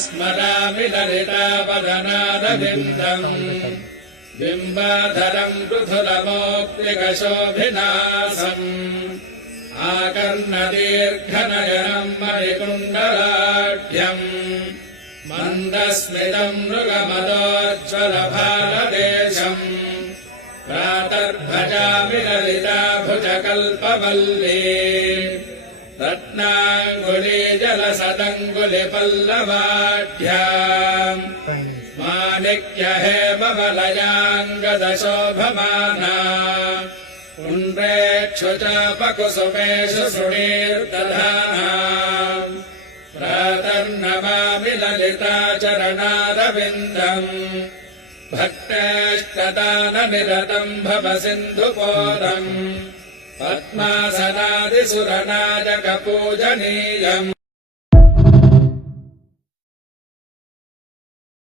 स्मरामि ललितापदनादबिन्दम् बिम्बाधरम् पृथुलमौक्तिकशोभिनासम् आकर्णदीर्घनयनम् मणिकुण्डलाढ्यम् मन्दस्मितम् मृगमदोज्ज्वलभारदेशम् प्रातर्भजामि ललिताभुजकल्पवल्ली रत्नाङ्गुलीजलसदङ्गुलिपल्लवाढ्याम् माणिक्यहेमवलयाङ्गदशोभमाना पुण्ड्रेक्षुचापकुसुमेषु सुणीर्दधाना प्रातर्नमामि ललिताचरणारविन्दम् भक्तेष्टदाननिरतम् भव सिन्धुपोरम् पद्मासनादिसुरनायकपूजनीयम्।